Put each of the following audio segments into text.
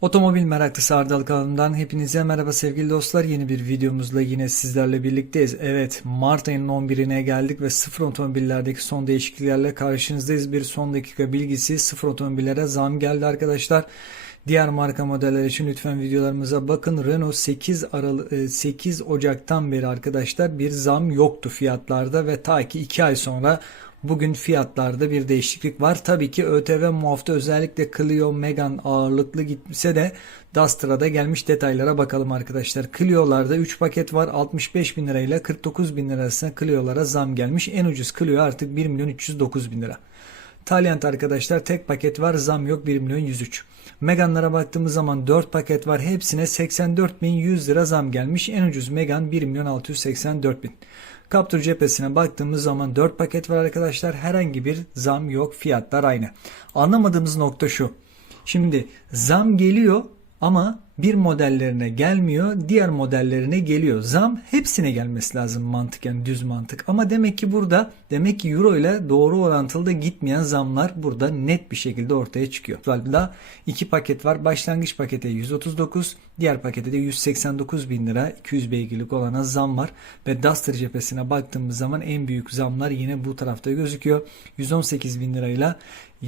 Otomobil meraklısı Ardal kanalından hepinize merhaba sevgili dostlar. Yeni bir videomuzla yine sizlerle birlikteyiz. Evet Mart ayının 11'ine geldik ve sıfır otomobillerdeki son değişikliklerle karşınızdayız. Bir son dakika bilgisi sıfır otomobillere zam geldi arkadaşlar. Diğer marka modeller için lütfen videolarımıza bakın. Renault 8 Aralı 8 Ocak'tan beri arkadaşlar bir zam yoktu fiyatlarda ve ta ki 2 ay sonra Bugün fiyatlarda bir değişiklik var. Tabii ki ÖTV muafta özellikle Clio, Megane ağırlıklı gitse de Duster'a da gelmiş detaylara bakalım arkadaşlar. Clio'larda 3 paket var. 65 bin lirayla 49 bin lira arasında Clio'lara zam gelmiş. En ucuz Clio artık 1 milyon 309 bin lira. Talyant arkadaşlar tek paket var zam yok 1 milyon 103. Megane'lara baktığımız zaman 4 paket var hepsine 84 bin 100 lira zam gelmiş. En ucuz Megane 1 milyon 684 bin. Captur cephesine baktığımız zaman 4 paket var arkadaşlar. Herhangi bir zam yok. Fiyatlar aynı. Anlamadığımız nokta şu. Şimdi zam geliyor ama bir modellerine gelmiyor, diğer modellerine geliyor. Zam hepsine gelmesi lazım mantıken düz mantık. Ama demek ki burada demek ki euro ile doğru orantılı da gitmeyen zamlar burada net bir şekilde ortaya çıkıyor. Valda iki paket var. Başlangıç pakete 139, diğer pakete de 189 bin lira 200 beygirlik olana zam var. Ve Duster cephesine baktığımız zaman en büyük zamlar yine bu tarafta gözüküyor. 118 bin lirayla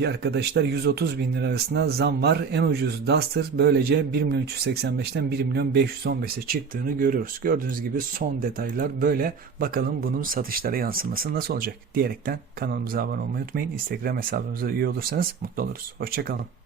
arkadaşlar 130 bin lira arasında zam var. En ucuz Duster böylece 1 milyon 385'ten 1 milyon 515'e çıktığını görüyoruz. Gördüğünüz gibi son detaylar böyle. Bakalım bunun satışlara yansıması nasıl olacak diyerekten kanalımıza abone olmayı unutmayın. Instagram hesabımıza üye olursanız mutlu oluruz. Hoşçakalın.